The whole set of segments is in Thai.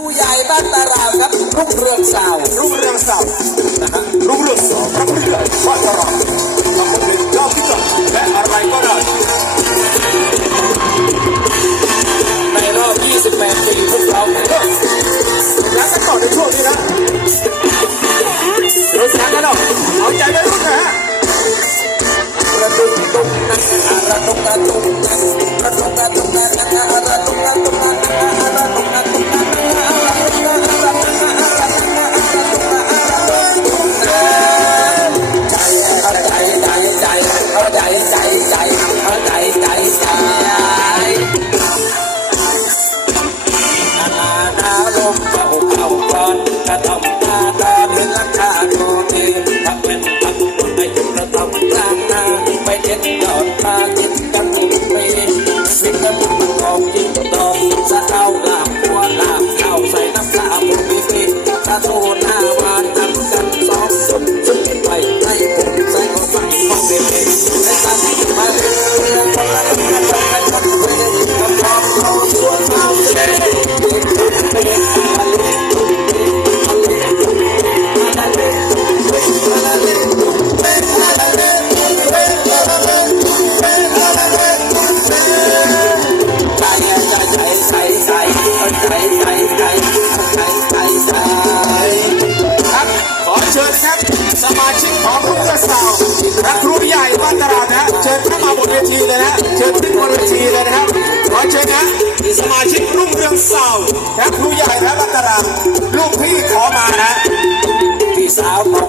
ดูใหญ่บ้านตาราวครับรุ่งเรืองสาวรุ่งเรืองสาวนะฮะรุ่งเรืองสาวรุ่งเรืองบ้านตาราวทำเป็นเจ้าที่หลักและอะไรก็ได้ในรอบ 28 ปีพวกเราแล้วกัต่อในช่วงนี้นะ และครูใหญ่บ้านตลาดนะเชิญขึ้นมาบนเวทีเลยนะเชิญขึ้นบนเวทีเลยนะครับขอเชิญนะสมาชิกรุ่งเรืองสาวละครูใหญ่และบ้านตลาลูกพี่ขอมานะพี่สาวของ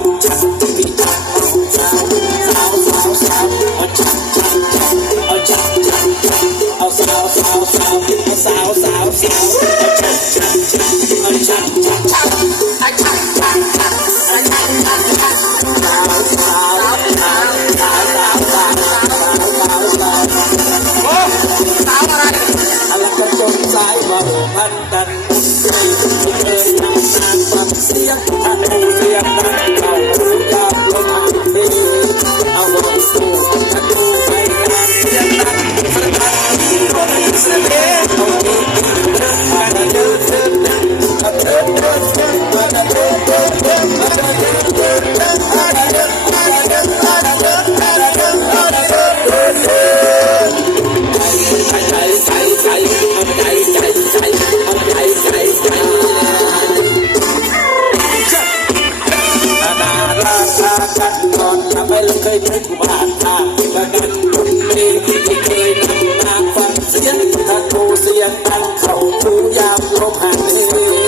I ยทุกบาททางปรกันเที่เคยทาฟังเสียงตะโกเสียงดังเขาคูยามลมหาย